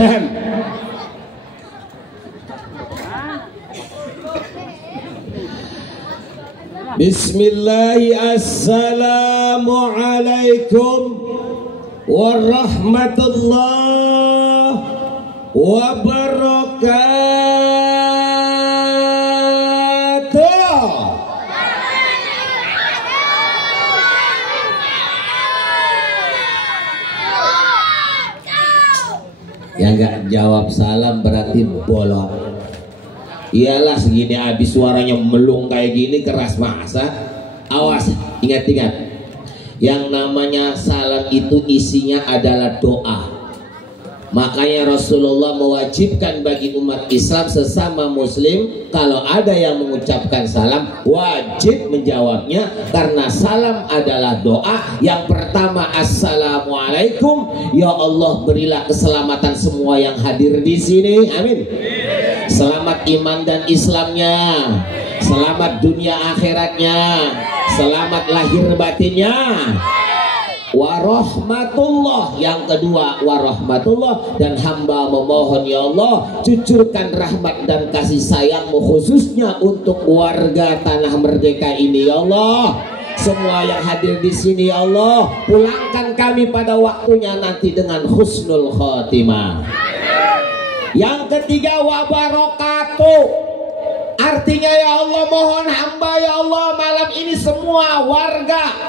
Bismillahirrahmanirrahim. Assalamualaikum warahmatullahi wabarakatuh. Yang gak jawab salam berarti bolong. Iyalah segini habis suaranya melung kayak gini keras masa. Awas, ingat-ingat. Yang namanya salam itu isinya adalah doa. Makanya Rasulullah mewajibkan bagi umat Islam sesama muslim, kalau ada yang mengucapkan salam wajib menjawabnya, karena salam adalah doa. Yang pertama, assalamualaikum, ya Allah berilah keselamatan semua yang hadir di sini, amin. Selamat iman dan Islamnya, selamat dunia akhiratnya, selamat lahir batinnya. Warahmatullah. Yang kedua, warahmatullah, dan hamba memohon ya Allah cucurkan rahmat dan kasih sayangmu khususnya untuk warga Tanah Merdeka ini ya Allah. Semua yang hadir di sini ya Allah, pulangkan kami pada waktunya nanti dengan husnul khotimah. Yang ketiga, wabarakatuh. Artinya ya Allah, mohon hamba ya Allah malam ini semua warga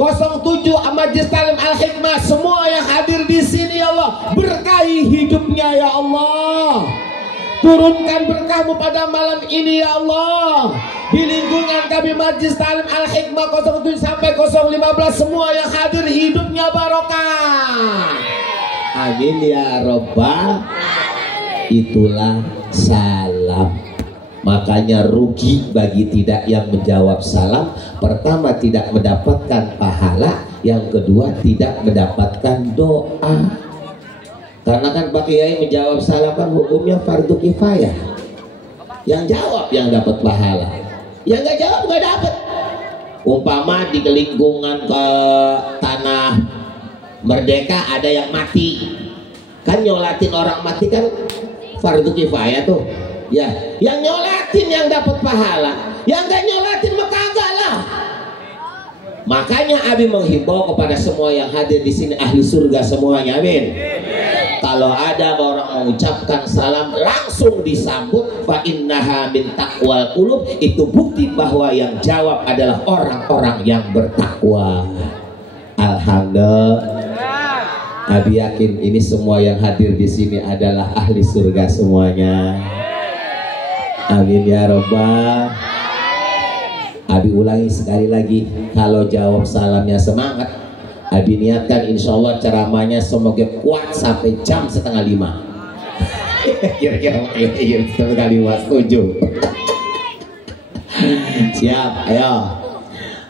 07 Majelis Talim Al-Hikmah, semua yang hadir di sini ya Allah, berkahi hidupnya ya Allah. Turunkan berkahmu pada malam ini ya Allah. Di lingkungan kami Majelis Talim Al-Hikmah 07 sampai 015, semua yang hadir hidupnya barokah. Amin ya Rabbal. Itulah salam. Makanya rugi bagi tidak yang menjawab salam. Pertama, tidak mendapatkan pahala. Yang kedua, tidak mendapatkan doa. Karena kan Pak Kiai menjawab salam kan hukumnya fardu kifayah. Yang jawab yang dapat pahala, yang nggak jawab nggak dapat. Umpama di lingkungan ke Tanah Merdeka ada yang mati, kan nyolatin orang mati kan fardu kifayah tuh. Ya, yang nyolatin yang dapat pahala, yang gak nyolatin mah kagak lah. Makanya Abi menghimbau kepada semua yang hadir di sini ahli surga semuanya, amin. Kalau ada orang mengucapkan salam langsung disambut, fa innaha min taqwal qulub, itu bukti bahwa yang jawab adalah orang-orang yang bertakwa. Alhamdulillah. Abi yakin ini semua yang hadir di sini adalah ahli surga semuanya. Amin ya Rabbal. Abi ulangi sekali lagi, kalau jawab salamnya semangat, Abi niatkan insya Allah ceramahnya semoga kuat sampai jam 4:30. Kira-kira 4:30 setuju? Siap, ayo.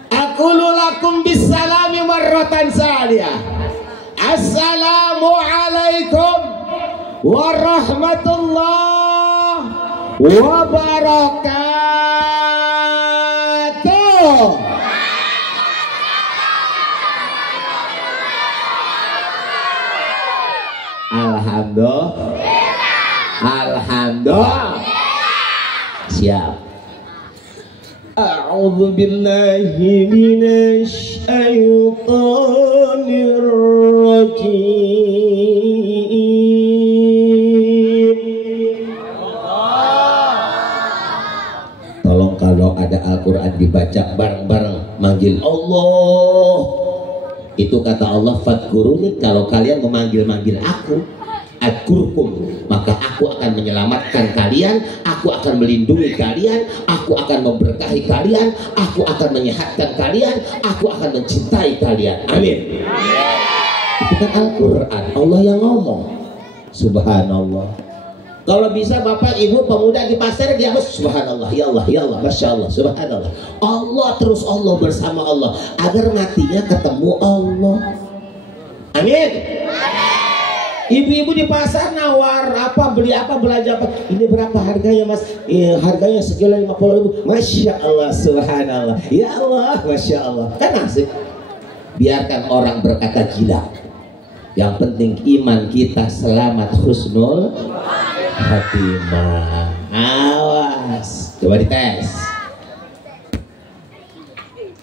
Aqulu lakum bisalami marratan saliyah. Assalamualaikum warahmatullahi wabarakatuh. Alhamdulillah. Alhamdulillah. Siap. A'udzu billahi minasy syaithanir rajim. Tolong kalau ada Al-Quran dibaca bareng-bareng, manggil Allah. Itu kata Allah, fadkuruni, kalau kalian memanggil-manggil aku, adkurkum, maka aku akan menyelamatkan kalian, aku akan melindungi kalian, aku akan memberkahi kalian, aku akan menyehatkan kalian, aku akan mencintai kalian. Amin. Itu kan Al-Quran, Allah yang ngomong. Subhanallah. Kalau bisa Bapak Ibu pemuda di pasar dia harus subhanallah, ya Allah, ya Allah, masya Allah, subhanallah. Allah terus Allah bersama Allah agar matinya ketemu Allah. Amin. Ibu-ibu di pasar nawar apa, beli apa, belanja apa, ini berapa harganya mas? Harganya sekilo 50.000. Masya Allah, subhanallah, ya Allah, masya Allah. Kan asik. Biarkan orang berkata gila. Yang penting iman kita selamat, husnul khatimah. Awas, coba dites.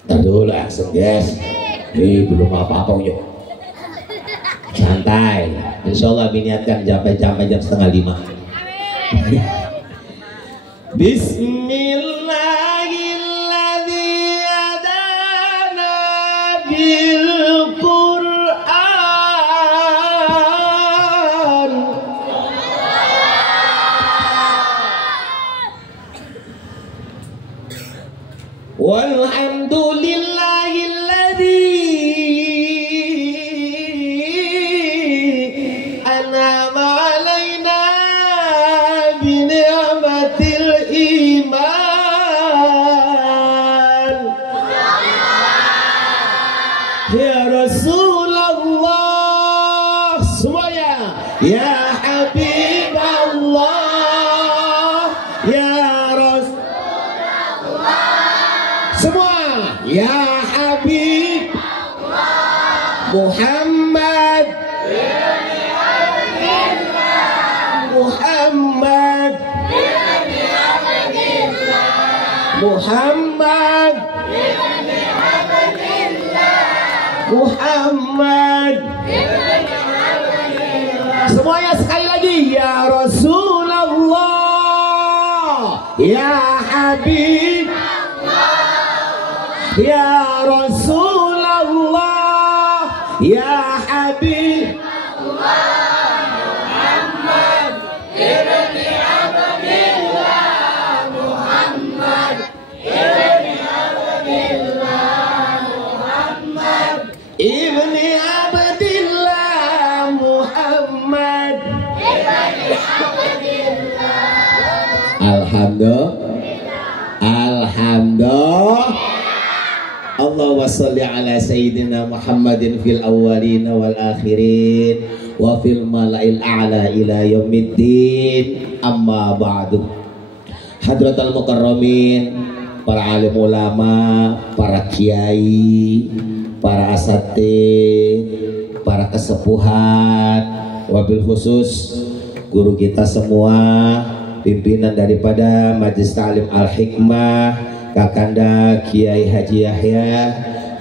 Ntar dulu langsung guys. Belum apa-apa yuk. Santai. Insya Allah niatkan sampai jam 4:30. Bismillahilladzi adana bil Qur'an. Walhamdulillahilladzi an'ama alaina bi ni'matil iman. Ya Rasulullah semuanya, ya Habiballah, ya Rasulullah semua, ya Habib Muhammad Muhammad Muhammad Muhammad. Semuanya sekali lagi, ya Rasulullah, ya Habib, ya Rasulullah, ya Habib Muhammad ibni Abdillah, Muhammad ibni Abdillah, Muhammad ibni Abdillah, Muhammad ibni Abdillah. Alhamdulillah, alhamdulillah. Allahumma sholli ala sayyidina Muhammadin fil awwalin wal akhirin wa fil mala'il a'la ila yaumiddin. Amma ba'du. Hadratal mukarramin, para alim ulama, para kiai, para asatidz, para kesepuhan, wabil khusus guru kita semua, pimpinan daripada Majelis Ta'lim Al-Hikmah, Kakanda Kiai Haji Yahya,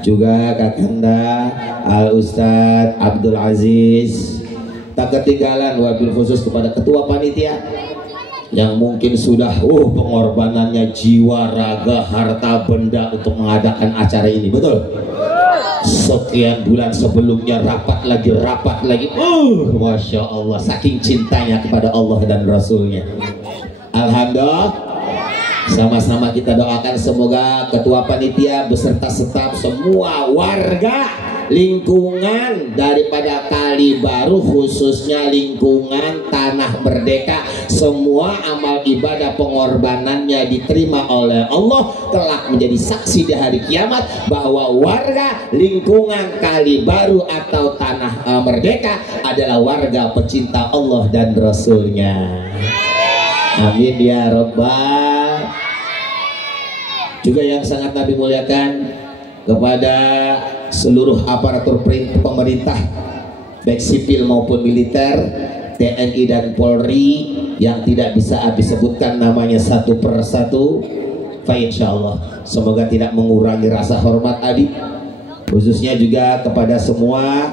juga Kakanda Al Ustadz Abdul Aziz. Tak ketinggalan wabil khusus kepada ketua panitia yang mungkin sudah pengorbanannya jiwa, raga, harta, benda untuk mengadakan acara ini. Betul? Sekian bulan sebelumnya rapat lagi. Masya Allah, saking cintanya kepada Allah dan Rasulnya. Alhamdulillah. Sama-sama kita doakan semoga ketua panitia beserta staf, semua warga lingkungan daripada Kali Baru, khususnya lingkungan Tanah Merdeka, semua amal ibadah pengorbanannya diterima oleh Allah, kelak menjadi saksi di hari kiamat bahwa warga lingkungan Kali Baru atau Tanah Merdeka adalah warga pecinta Allah dan Rasulnya. Amin ya Rabbal. Juga yang sangat Nabi muliakan kepada seluruh aparatur pemerintah, baik sipil maupun militer, TNI dan Polri, yang tidak bisa habis sebutkan namanya satu persatu. Fa insyaallah semoga tidak mengurangi rasa hormat tadi, khususnya juga kepada semua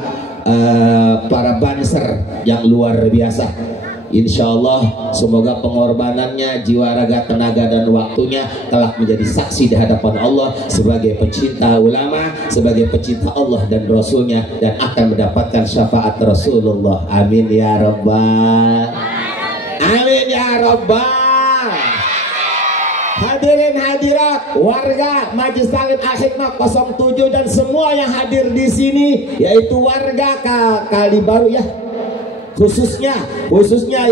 para banser yang luar biasa. Insya Allah semoga pengorbanannya, jiwa, raga, tenaga dan waktunya kelak menjadi saksi di hadapan Allah sebagai pecinta ulama, sebagai pecinta Allah dan Rasulnya, dan akan mendapatkan syafaat Rasulullah. Amin ya Rabbal. Amin ya Rabbal. Hadirin hadirat warga Majelis Ta'lim Al-Hikmah 07 dan semua yang hadir di sini, yaitu warga Kali Baru ya, khususnya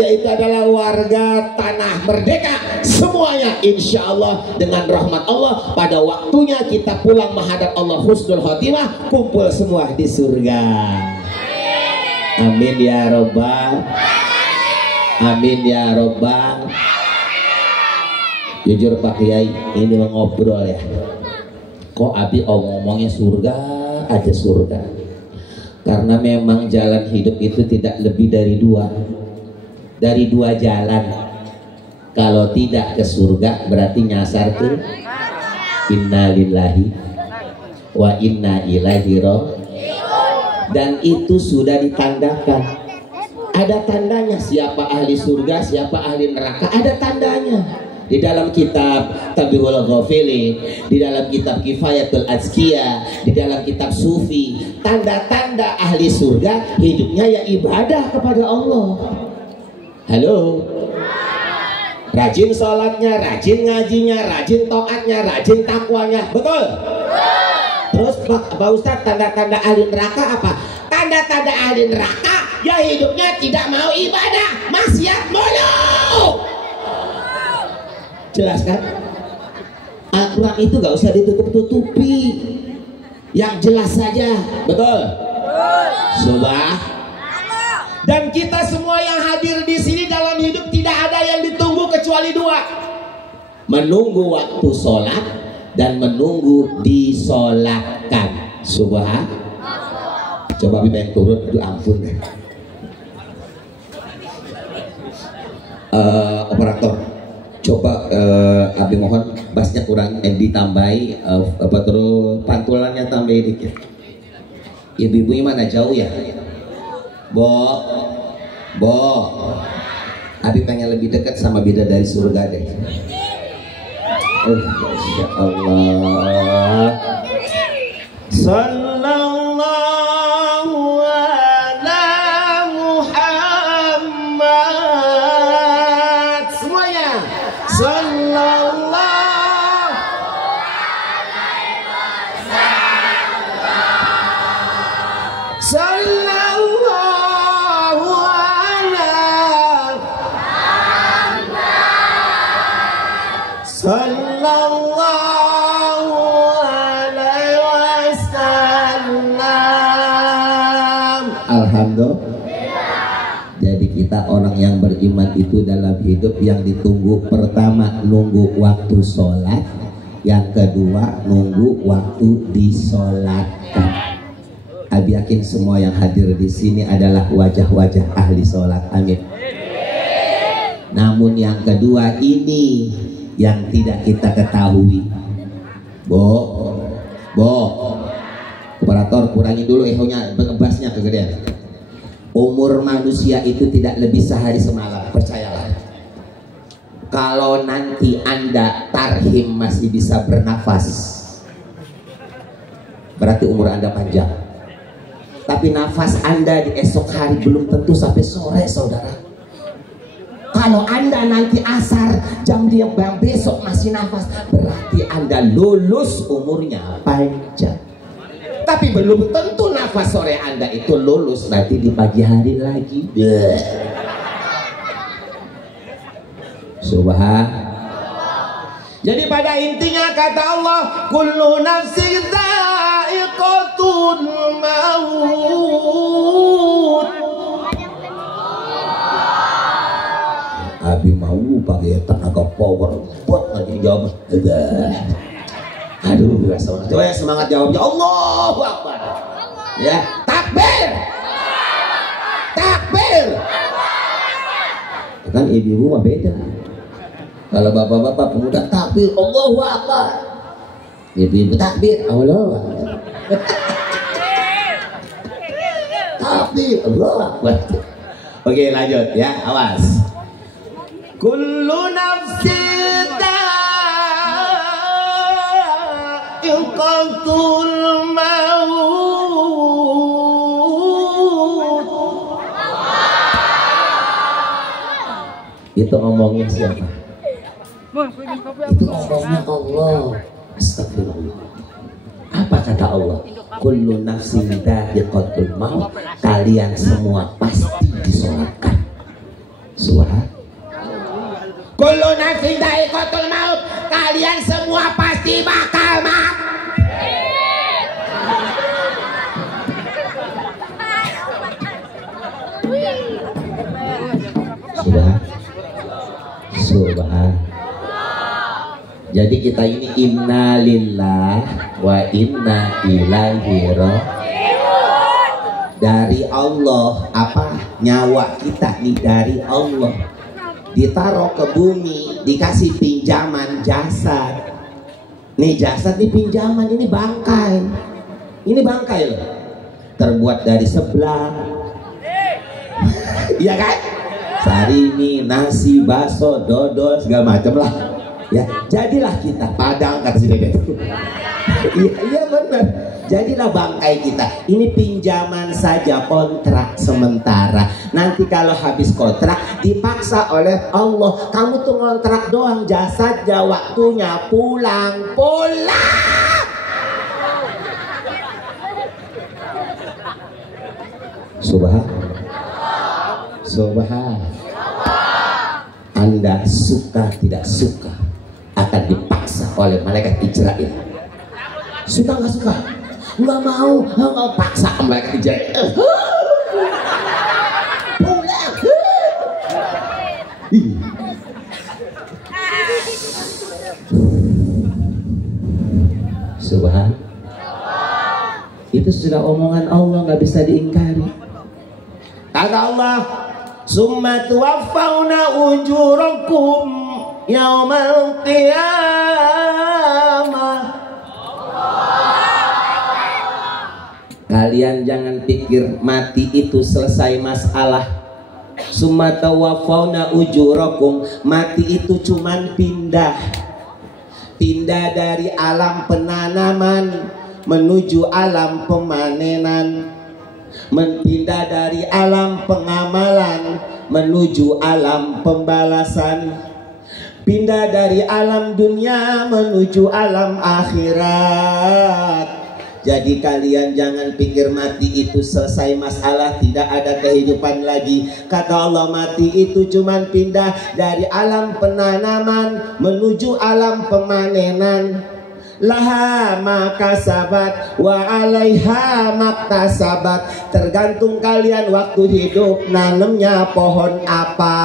yaitu adalah warga Tanah Merdeka semuanya, insya Allah dengan rahmat Allah pada waktunya kita pulang menghadap Allah husnul khotimah, kumpul semua di surga. Amin ya Rabbal. Amin ya Rabbal. Jujur Pak Kiai, ini ngobrol ya, kok Abi ngomongnya surga aja surga. Karena memang jalan hidup itu tidak lebih dari dua jalan. Kalau tidak ke surga berarti nyasar ke innalillahi wa inna ilaihi raji'un. Dan itu sudah ditandakan. Ada tandanya siapa ahli surga, siapa ahli neraka, ada tandanya. Di dalam kitab Tabihul Ghafilin, di dalam kitab Kifayatul Azkiyah, di dalam kitab Sufi, tanda-tanda ahli surga hidupnya ya ibadah kepada Allah. Halo, rajin sholatnya, rajin ngajinya, rajin taatnya, rajin takwanya, betul? Terus Pak Ustadz, tanda-tanda ahli neraka apa? Tanda-tanda ahli neraka ya hidupnya tidak mau ibadah, maksiat mulu. Jelas kan? Al-Quran itu gak usah ditutup-tutupi, yang jelas saja, betul? Subah. Dan kita semua yang hadir di sini dalam hidup tidak ada yang ditunggu kecuali dua: menunggu waktu sholat dan menunggu disolatkan. Subah. Coba bimbing turun, aduh ampun deh. Operator, coba Abi mohon bassnya kurang ditambahi, terus pantulannya tambahi dikit. Ibu-ibunya mana jauh ya? Bo, Abi pengen lebih dekat sama bidadari surga deh. Masya Allah. Sallallahu ala Muhammad. Semuanya. Sallallahu alaihi wasallam. Sallallahu ala Muhammad. Sallallahu alaihi wasallam. Alhamdulillah. Jadi kita orang yang beriman itu dalam hidup yang ditunggu pertama nunggu waktu sholat, yang kedua nunggu waktu disolatkan. Abi yakin semua yang hadir di sini adalah wajah-wajah ahli sholat. Amin. Namun yang kedua ini yang tidak kita ketahui. Bo, operator kurangin dulu ehonya, bassnya kegedean. Umur manusia itu tidak lebih sehari semalam, percayalah. Kalau nanti Anda tarhim masih bisa bernafas, berarti umur Anda panjang. Tapi nafas Anda di esok hari belum tentu sampai sore, saudara. Kalau Anda nanti asar jam dia besok masih nafas, berarti Anda lulus umurnya panjang. Tapi belum tentu nafas sore Anda itu lulus nanti di pagi hari lagi. Subhanallah. Jadi pada intinya kata Allah, kullu nafsin dha'iqatul maut. Abi mau pakai tenaga power buat lagi jawab. Aduh, coba ya semangat jawabnya. Allahu Akbar. Ya, takbir. Takbir. Kan ibu-ibu mah beda. Kalau bapak-bapak pemuda takbir, Allahu Akbar. Ibu-ibu takbir, Allahu Akbar. Takbir, Allahu Akbar. Oke, lanjut ya, awas. Kullu nafsin dha'iqatul maut. Itu ngomongnya siapa? Itu ngomongnya Allah. Astagfirullah. Apa kata Allah? Kullu nafsin dha'iqatul maut. Kalian semua pasti disolatkan. Subhanallah. Kullu nafsin dha'iqatul maut. Kalian semua pasti bakal mati. Subhan. Jadi kita ini inna lillah wa inna ilaihi raji'un. dari Allah. Apa? Nyawa kita nih dari Allah, ditaruh ke bumi, dikasih pinjaman jasad. Nih jasad nih pinjaman, ini bangkai. Ini bangkai loh, terbuat dari seblak. Iya kan? Sarimi, nasi, bakso, dodol, segala macam lah. Ya, jadilah kita Padang kata si Bebek. Iya benar. Jadilah bangkai kita. Ini pinjaman saja, kontrak sementara. Nanti kalau habis kontrak dipaksa oleh Allah, kamu tuh ngontrak doang, jasadnya waktunya pulang. Subhan. Anda suka tidak suka akan dipaksa oleh malaikat Israel. Suka nggak suka? Nggak mau, nggak paksa malaikat Israel. Pulang. Subhan. Itu sudah omongan Allah, nggak bisa diingkari. Kata Allah, summa tuwaffawna ujurakum yaumal qiyamah. Kalian jangan pikir mati itu selesai masalah. Summa tuwaffawna ujurakum, mati itu cuman pindah dari alam penanaman menuju alam pemanenan, pindah dari alam pengamalan menuju alam pembalasan, pindah dari alam dunia menuju alam akhirat. Jadi kalian jangan pikir mati itu selesai masalah, tidak ada kehidupan lagi. Kata Allah, mati itu cuman pindah dari alam penanaman menuju alam pemanenan. Laha makasabat wa alaiha maktasabat. Tergantung kalian waktu hidup nanemnya pohon apa.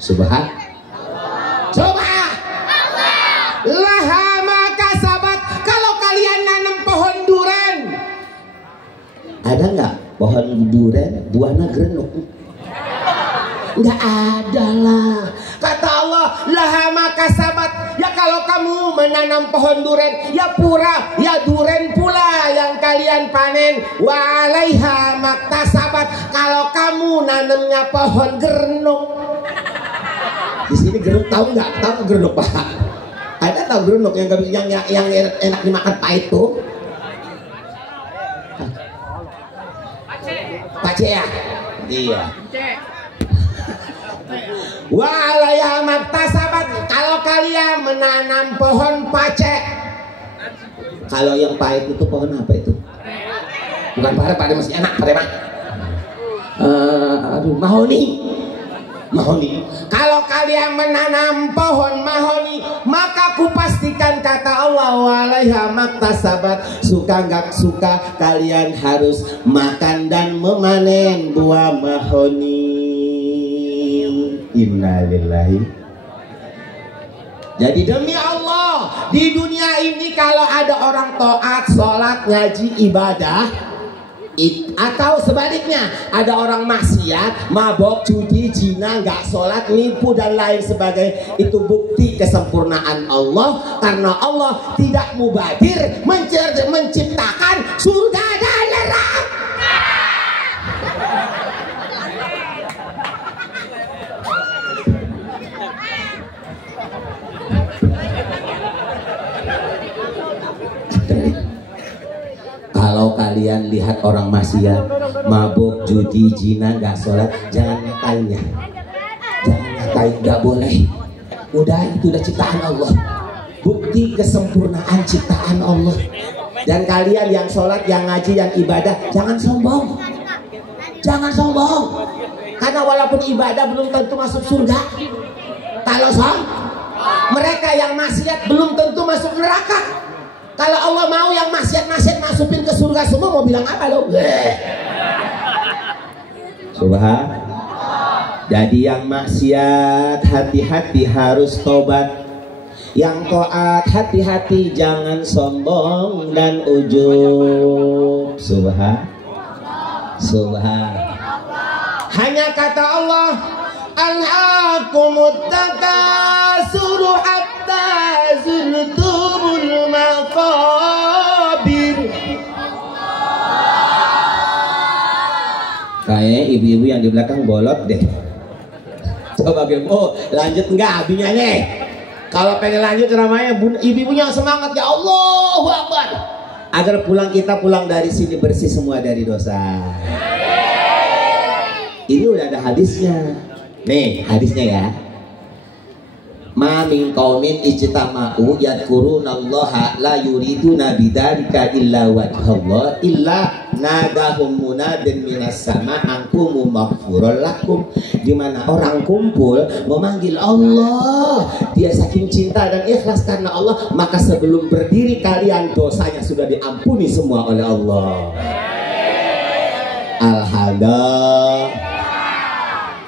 Subhan. Laha makasabat. Kalau kalian nanam pohon duren, ada nggak pohon duren buahnya gerenuk? Nggak ada lah. Kata Allah, laha makasabat. Ya kalau kamu menanam pohon duren, ya pura, ya duren pula yang kalian panen. Wa alaiha maktasabat. Kalau kamu nanamnya pohon gerenuk. Di sini gerenuk tahu nggak? Tahu gerenuk Pak? Ada tahu gerenuk yang enak dimakan pahit tuh? Pace ya? Iya. Wa alaiha maktasabat. Kalau kalian menanam pohon pace. Kalau yang pahit itu pohon apa itu? Bukan pare masih enak, pare mah. Mahoni. Kalau kalian menanam pohon mahoni, maka kupastikan kata Allah, walaiha maktasabat. Suka nggak suka kalian harus makan dan memanen buah mahoni. Innalillahi. Jadi demi Allah, di dunia ini kalau ada orang taat, sholat, ngaji, ibadah, atau sebaliknya ada orang maksiat, mabok, judi, zina, nggak sholat, nipu dan lain sebagainya, itu bukti kesempurnaan Allah, karena Allah tidak mubadir menciptakan surga dan neraka. Kalau kalian lihat orang maksiat, mabuk, judi, zina, gak sholat, jangan nyatainnya. Jangan nyatain, gak boleh. Udah, itu udah ciptaan Allah. Bukti kesempurnaan ciptaan Allah. Dan kalian yang sholat, yang ngaji, yang ibadah, jangan sombong. Jangan sombong. Karena walaupun ibadah belum tentu masuk surga. Kalau mereka yang maksiat belum tentu masuk neraka. Kalau Allah mau yang maksiat masukin ke surga semua, mau bilang apa lo? Subhan. Jadi yang maksiat hati-hati harus tobat. Yang taat hati-hati, jangan sombong dan ujub. Subhan. Hanya kata Allah, alhaakumut takasur hatta zurtumul maqabir. Kayaknya ibu-ibu yang di belakang bolot deh. Coba Gemo, lanjut enggak abinya nih? Kalau pengen lanjut ceramahnya, ibu-ibunya semangat, ya Allahu Akbar. Agar kita pulang dari sini bersih semua dari dosa. Ini udah ada hadisnya. Nih hadisnya ya. Ma min qaumin ijtama'u yadhkurunallaha la yuriduna bidzalika illa wajhallah illa nadahum munadin minas sama ankumu maghfurul lakum. Di mana orang kumpul memanggil Allah, dia saking cinta dan ikhlas karena Allah, maka sebelum berdiri kalian dosanya sudah diampuni semua oleh Allah. Alhamdulillah.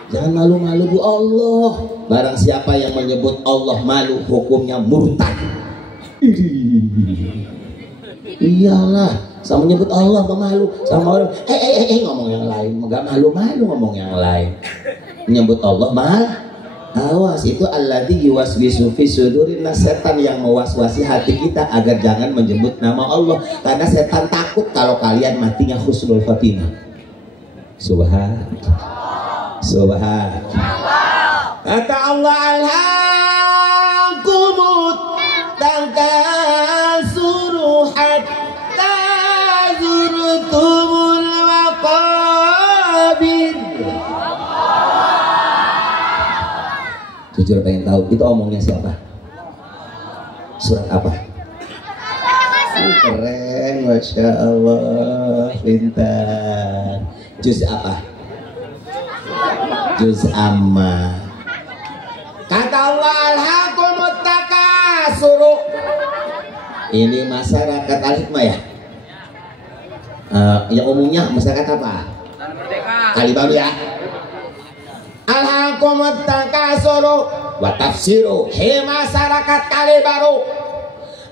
Jangan malu-malu bu Allah. Barang siapa yang menyebut Allah malu, hukumnya murtad. Iyalah, sama menyebut Allah malu, sama orang ngomong yang lain, enggak malu-malu ngomong yang lain. Menyebut Allah awas, itu alladzi yuwaswisu fi sudurin nas, setan yang mewaswasi hati kita agar jangan menyebut nama Allah, karena setan takut kalau kalian matinya husnul khotimah. Subhan. Kata Allah, alhaakumut takasuru hatta zurtumul maqabir. Jujur pengen tahu itu omongnya siapa? Surat apa? Keren, masya Allah, pintar. Juz apa? Juz amma. Kata Allah, alhaakumut takasuru. Ini masyarakat Al-Hikmah ya. Yang umumnya masyarakat apa? Kali baru ya. Alhaakumut takasuru wa tafsiru. Hei masyarakat Kali baru.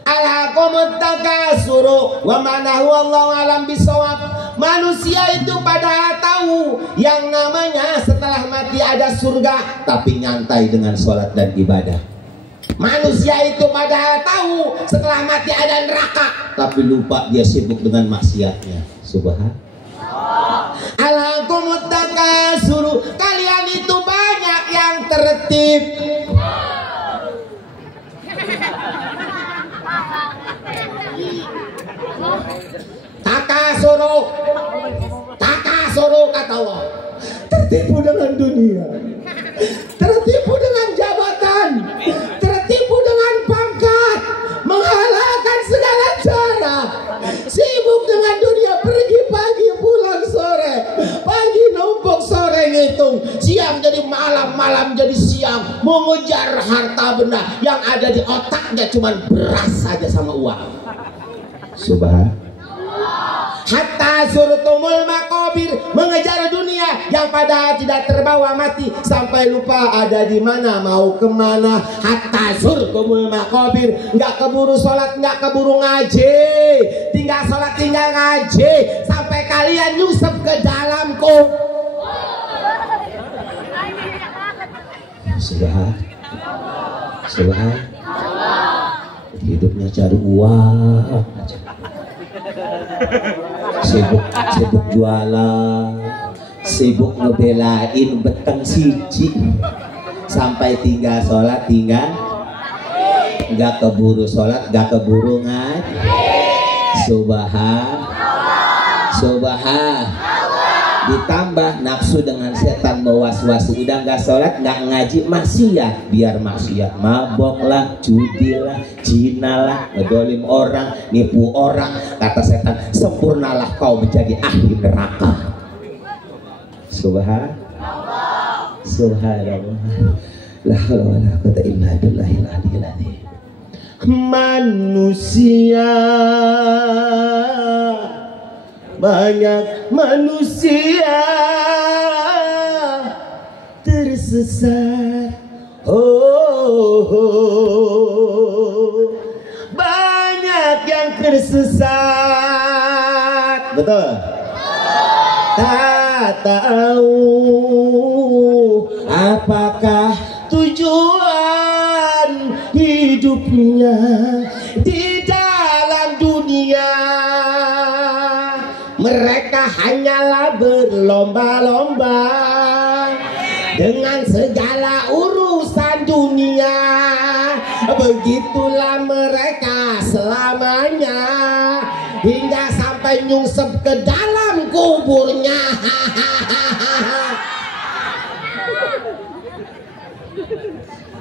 Alhaakumut takasuru wa manahu Allahu alam bisawab. Manusia itu pada tahu yang namanya setelah mati ada surga, tapi nyantai dengan sholat dan ibadah. Manusia itu pada tahu setelah mati ada neraka, tapi lupa dia sibuk dengan maksiatnya. Subhan. Alhaakumut takasuru. Kalian itu banyak yang tertib. Takasuru kata Allah. Tertipu dengan dunia, tertipu dengan jabatan, tertipu dengan pangkat, menghalalkan segala cara, sibuk dengan dunia, pergi pagi pulang sore, pagi numpuk sore ngitung, siang jadi malam, malam jadi siang, mengejar harta benda yang ada di otaknya cuman beras saja sama uang. Subhan. Hatta surtumul maqabir, mengejar dunia yang padahal tidak terbawa mati, sampai lupa ada di mana, mau kemana. Hatta surtumul maqabir, nggak keburu sholat, nggak keburu ngaji, tinggal sholat tinggal ngaji, sampai kalian nyusup ke dalam Subhan. Hidupnya cari uang, sibuk jualan, sibuk ngebelain beteng siji, sampai tinggal sholat tinggal nggak keburu sholat, nggak keburu ngaji. Subhan. Ditambah nafsu dengan setan mewas-wasi, udah nggak sholat nggak ngaji, maksiat, biar maksiat, mabok lah, judi lah, zina lah, ngedolim orang, nipu orang. Kata setan, sempurnalah kau menjadi ahli neraka. Subhanallah. La haula wala quwwata illa billahil aliyyil azim. Manusia, banyak manusia tersesat. yang tersesat. Betul? Tak tahu apakah tujuan hidupnya di dalam dunia. Mereka hanyalah berlomba-lomba dengan segala urusan dunia. Begitulah mereka selamanya, hingga sampai nyungsep ke dalam kuburnya.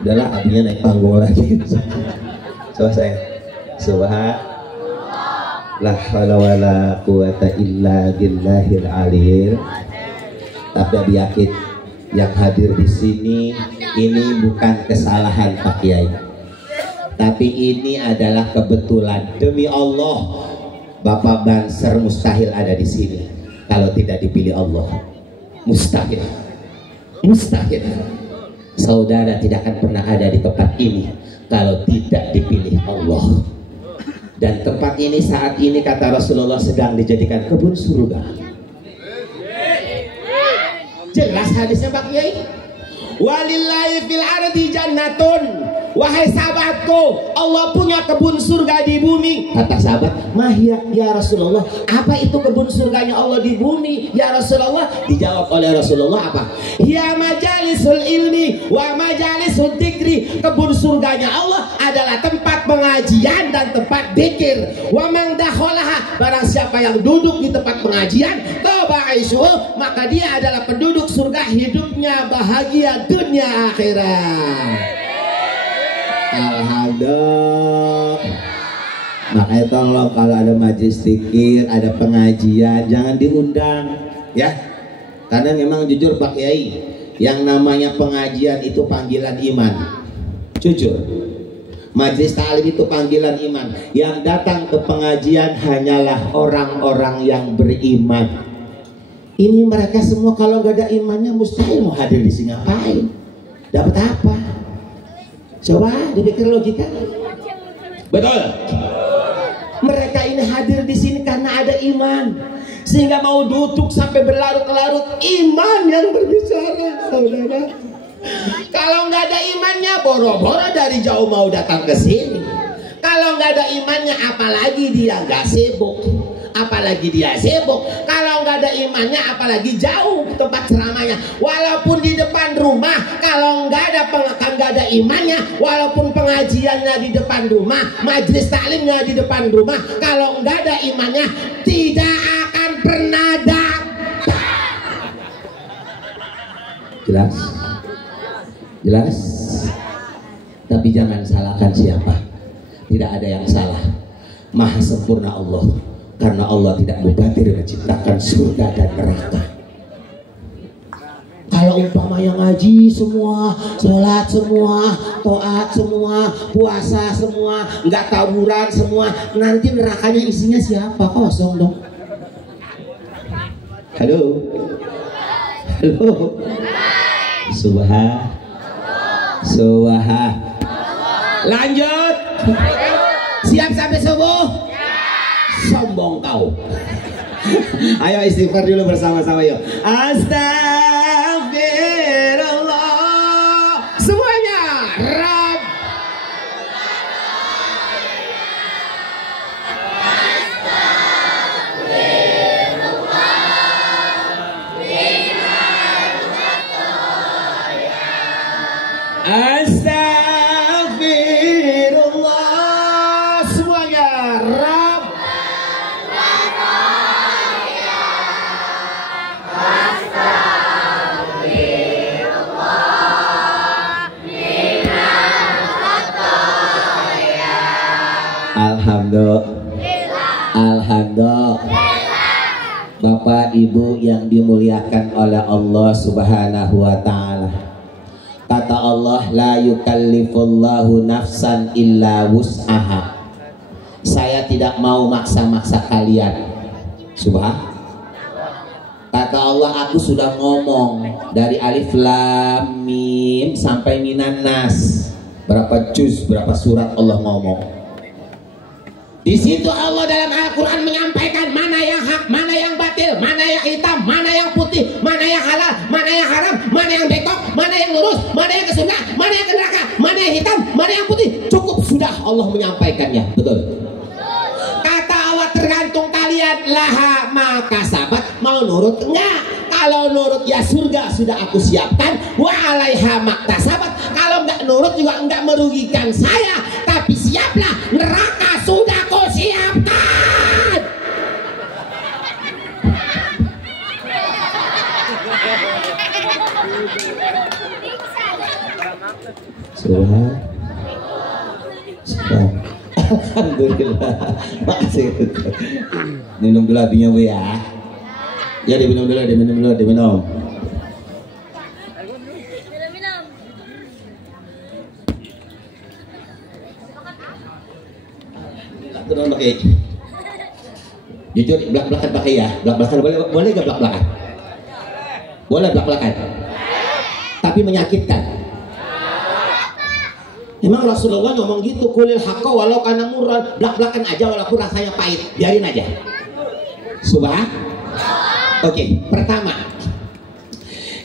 Udahlah, apinya naik panggung lagi. Coba saya. Subhan la haula wala quwata illa billahil aliyil. Tapi yakin yang hadir di sini ini bukan kesalahan Pak Kiai, tapi ini adalah kebetulan. Demi Allah, Bapak Banser mustahil ada di sini kalau tidak dipilih Allah. Mustahil, mustahil. Saudara tidak akan pernah ada di tempat ini kalau tidak dipilih Allah. Dan tempat ini saat ini kata Rasulullah sedang dijadikan kebun surga. Jelas hadisnya Pak Kiai. Walillahi fil ardi jannatun. Wahai sahabatku, Allah punya kebun surga di bumi. Kata sahabat, mahya ya Rasulullah, apa itu kebun surganya Allah di bumi ya Rasulullah? Dijawab oleh Rasulullah apa? Ya majalisul ilmi wa majalisul dzikri. Kebun surganya Allah adalah tempat pengajian dan tempat dzikir. Wa man dakhalaha, barang siapa yang duduk di tempat pengajian, tabaisyuh, maka dia adalah penduduk surga, hidupnya bahagia dunia akhirat. Alhamdulillah. Makanya tolong kalau ada majelis zikir, ada pengajian, jangan diundang ya. Karena memang jujur Pak Kiai, yang namanya pengajian itu panggilan iman. Jujur, majelis ta'lim itu panggilan iman. Yang datang ke pengajian hanyalah orang-orang yang beriman. Ini mereka semua kalau gak ada imannya mustahil mau hadir di sini. Ngapain? Dapat apa? Coba dipikir logika. Betul. Mereka ini hadir di sini karena ada iman, sehingga mau duduk sampai berlarut-larut. Iman yang berbicara, saudara. Kalau nggak ada imannya, boro-boro dari jauh mau datang ke sini. Kalau nggak ada imannya, apalagi dia nggak sibuk. Apalagi dia sibuk. Kalau nggak ada imannya, apalagi jauh tempat ceramahnya. Walaupun di depan rumah, kalau nggak ada imannya, walaupun pengajiannya di depan rumah, majelis taklimnya di depan rumah, kalau nggak ada imannya, tidak akan pernah datang. Jelas, jelas. Tapi jangan salahkan siapa. Tidak ada yang salah. Maha sempurna Allah. Karena Allah tidak mubadir menciptakan surga dan neraka. Kalau umpama yang ngaji semua, sholat semua, taat semua, puasa semua, nggak tawuran semua, nanti nerakanya isinya siapa? Kosong dong. Halo, halo. Subhan, subhan. Lanjut. Siap sampai subuh. Sombong kau. Ayo istighfar dulu bersama-sama yuk. Astagfirullah. Semuanya. Rabb. Astagfirullah. Semuanya. Rabb. Alhamdulillah. Alhamdulillah. Bapak Ibu yang dimuliakan oleh Allah Subhanahu wa taala. Kata Allah, la yukallifullahu nafsan illa wus'aha. Saya tidak mau maksa-maksa kalian. Subhan. Kata Allah, aku sudah ngomong dari alif lam mim sampai minan nas. Berapa juz, berapa surat Allah ngomong. Di situ Allah dalam Al-Quran menyampaikan mana yang hak, mana yang batil, mana yang hitam, mana yang putih, mana yang halal, mana yang haram, mana yang bengkok, mana yang lurus, mana yang ke surga, mana yang ke neraka, mana yang hitam, mana yang putih. Cukup sudah Allah menyampaikannya. Betul. Kata Allah tergantung kalian, laha maka sahabat mau nurut enggak? Kalau nurut ya surga sudah aku siapkan, wa alaiha maktasabat. Kalau enggak nurut juga enggak merugikan saya, tapi siaplah neraka sudah aku siapkan. Alhamdulillah. Makasih. Minum dulu abinya Bu ya. Ya diminum dulu, diminum. Terus pakai. Jujur belak-belakan pakai ya. Belak-belakan boleh enggak belak-belakan? Boleh belak-belakan. Tapi menyakitkan. Emang Rasulullah ngomong gitu, kulil haqqa walau kana murran, belak-belakan aja walaupun rasanya pahit, biarin aja. Oke, pertama,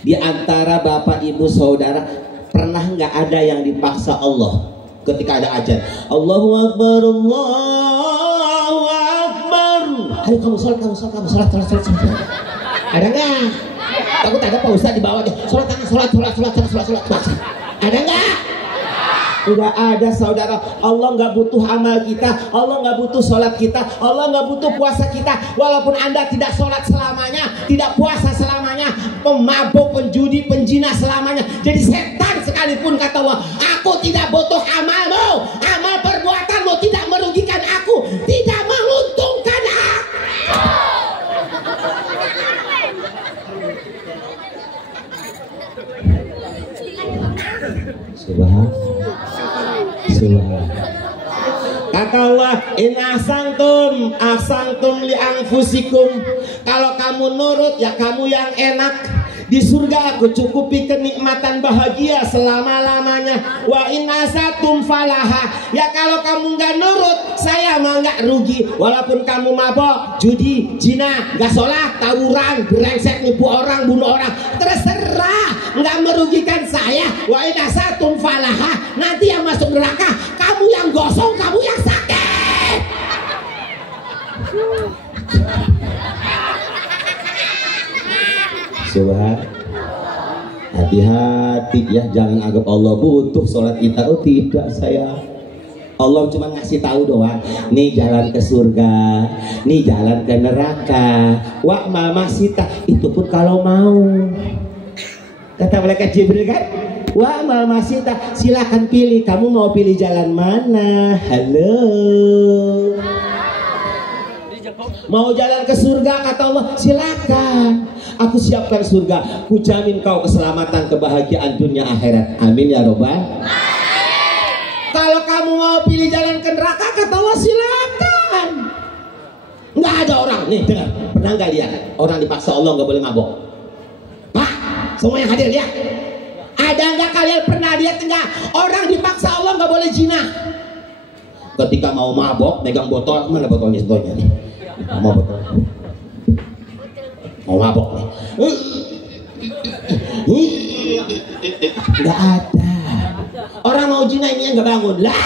di antara bapak ibu saudara pernah nggak ada yang dipaksa Allah ketika ada azan? Allahu Akbar, Allahu Akbar. Ayo kamu sholat. Ada nggak? Takut ada Pak Ustadz di bawah deh. Sholat. Ada nggak? Tidak ada saudara. Allah nggak butuh amal kita, Allah nggak butuh sholat kita, Allah nggak butuh puasa kita. Walaupun Anda tidak sholat selamanya, tidak puasa selamanya, pemabuk, penjudi, penjina selamanya, jadi setan sekalipun, kata Allah, aku tidak butuh amalmu. Amal perbuatanmu tidak merugikan aku, tidak menguntungkan aku. Kata Allah, in ahsantum li anfusikum. Kalau kamu nurut ya kamu yang enak. Di surga aku cukupi kenikmatan bahagia selama-lamanya. Wa in asatum falaha. Ya kalau kamu nggak nurut, saya mah nggak rugi. Walaupun kamu mabok, judi, zina, nggak sholat, tawuran, brengsek, nipu orang, bunuh orang, terserah, nggak merugikan saya. Wa in asatum falaha. Nanti yang masuk neraka kamu yang gosong, kamu yang sakit. Subhan. Hati-hati ya, jangan anggap Allah butuh sholat kita. Oh tidak, saya Allah cuma ngasih tahu doang, nih jalan ke surga, nih jalan ke neraka. Wa mama sita, itu pun kalau mau. Kata malaikat Jibril kan, wa mama sita, silakan pilih, kamu mau pilih jalan mana? Halo, mau jalan ke surga, kata Allah, silakan. Aku siapkan surga, ku jamin kau keselamatan, kebahagiaan dunia akhirat. Amin ya robbal. Kalau kamu mau pilih jalan ke neraka, kata Allah, silakan. Nggak ada orang nih, dengar, pernah nggak lihat orang dipaksa Allah nggak boleh mabok? Pak, semua yang hadir lihat. Ada nggak kalian pernah lihat nggak orang dipaksa Allah nggak boleh zina? Ketika mau mabok, megang botol, mana botolnya nih? Mau botol. Mau mabok nih. Nggak ada. Orang mau zina ini yang nggak bangun lah.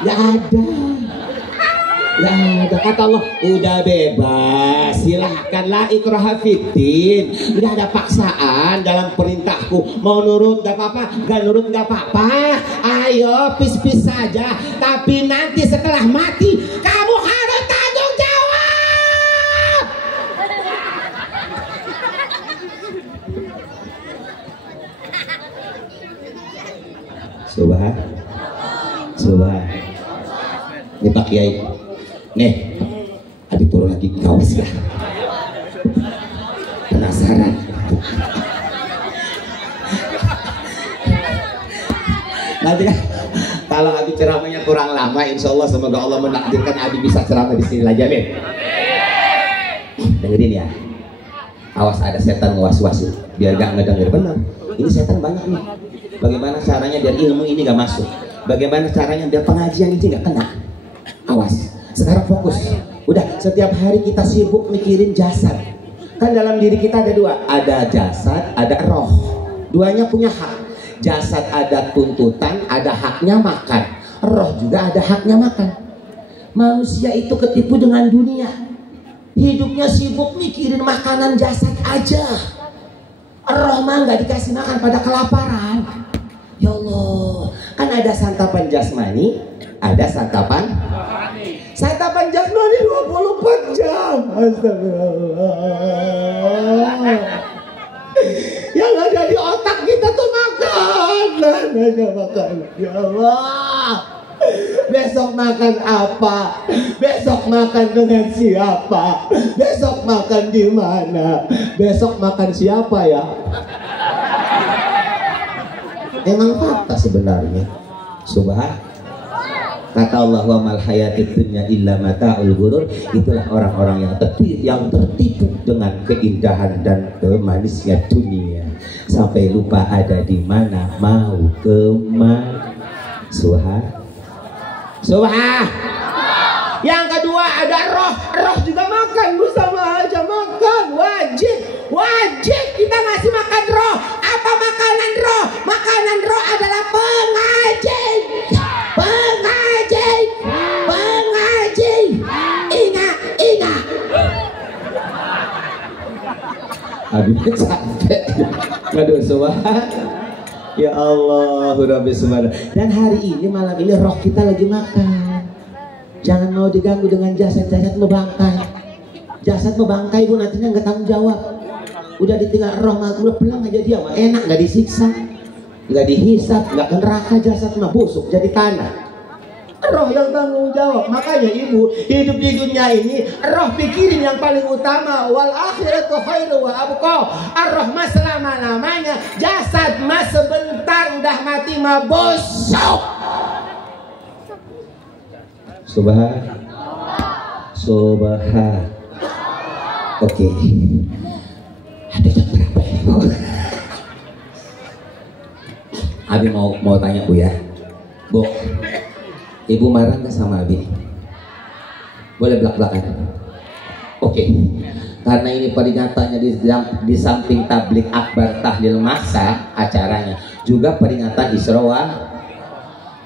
Nggak ada. Kata Allah, udah bebas, silahkanlah, ikraha fiddin. Nggak ada paksaan dalam perintahku. Mau nurut nggak apa-apa, nggak nurut nggak apa-apa. Ayo pis-pis saja. Tapi nanti setelah mati kamu harus tanggung jawab. Subhan. Ini Pak Kiai. Nih, adik turun lagi kaos ya. Penasaran. Nanti kalau Abi ceramahnya kurang lama, insya Allah semoga Allah menakdirkan Abi bisa ceramah di sini lagi, amin. Dengerin ya. Awas ada setan ngewas-wasin, biar gak ngedenger. Benar. Ini setan banyak nih. Bagaimana caranya biar ilmu ini gak masuk? Bagaimana caranya biar pengajian ini gak kena? Awas. Sekarang fokus. Udah, setiap hari kita sibuk mikirin jasad. Kan dalam diri kita ada dua, ada jasad, ada roh. Duanya punya hak. Jasad ada tuntutan, ada haknya makan. Roh juga ada haknya makan. Manusia itu ketipu dengan dunia. Hidupnya sibuk mikirin makanan jasad aja. Roh mah nggak dikasih makan, pada kelaparan. Ya Allah, kan ada santapan jasmani, ada santapan jasmani 24 jam. Astagfirullah. Yang ada di otak kita tuh makanan aja, makanan. Ya Allah, besok makan apa? Besok makan dengan siapa? Besok makan di mana? Besok makan siapa ya? Emang fakta sebenarnya. Kata Allah, wa mal hayatid dunya illa mata'ul ghurur. Itulah orang-orang yang tertipu dengan keindahan dan manisnya dunia sampai lupa ada di mana, mau ke mana. Subhan. Yang kedua ada roh. Roh juga makan, bersama aja makan. Wajib kita ngasih makan roh. Apa makanan roh? Makanan roh adalah pengaji. Ingat. Habis sampai. Aduh, subhan. Ya Allah, Rabbi subhanahu. Dan hari ini, malam ini roh kita lagi makan. Jangan mau diganggu dengan jasad membangkai. Jasad membangkai bu, nantinya nggak tanggung jawab. Udah ditinggal roh mah, udah pulang aja dia mah enak, nggak disiksa, nggak dihisap, nggak ke neraka. Jasad mah busuk jadi tanah. Roh yang tanggung jawab. Makanya ibu hidup di dunia ini, roh pikirin yang paling utama. Wal akhiratu khairu wa abqa. Roh mah selama-lamanya, jasad mah sebentar, udah mati mah busuk. Subhan. Oke. Ada jam berapa ini bu? Abi mau tanya bu ya, bu. Ibu marah nggak sama Abi? Boleh belak-belakan? Oke. Karena ini peringatannya di samping tablik akbar tahlil masa acaranya, juga peringatan Isra.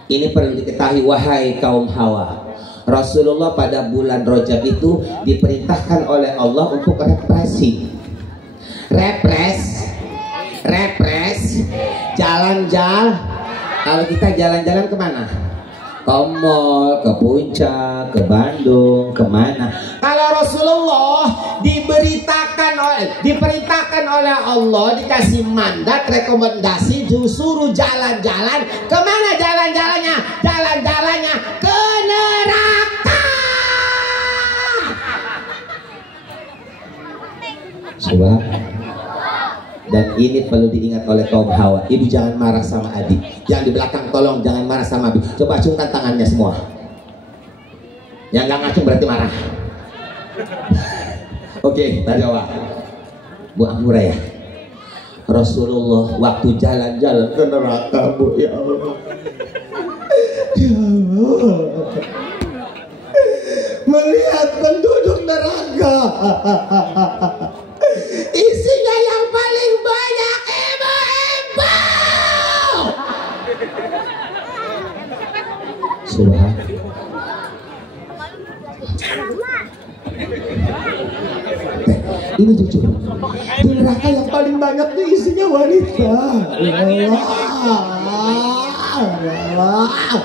Ini perlu diketahui wahai kaum Hawa. Rasulullah pada bulan Rajab itu diperintahkan oleh Allah untuk repres. Jalan-jalan. Kalau kita jalan-jalan kemana? Ke mall, ke puncak, ke Bandung, kemana? Kalau Rasulullah diperintahkan oleh Allah, dikasih mandat, rekomendasi, disuruh jalan-jalan. Kemana jalan-jalannya? Jalan-jalannya ke neraka. Subhan. Dan ini perlu diingat oleh kaum Hawa. Ibu jangan marah sama adik. Yang di belakang tolong jangan marah sama adik. Coba acungkan tangannya semua. Yang nggak ngacung berarti marah. Oke, kita jawab. Bu Amura ya. Rasulullah waktu jalan-jalan ke neraka bu, ya Allah. Ya Allah. Melihat penduduk neraka. Isinya yang paling banyak ibu-ibu. Subhan. Ini jujur. Di neraka yang paling banyak itu isinya wanita. Allah.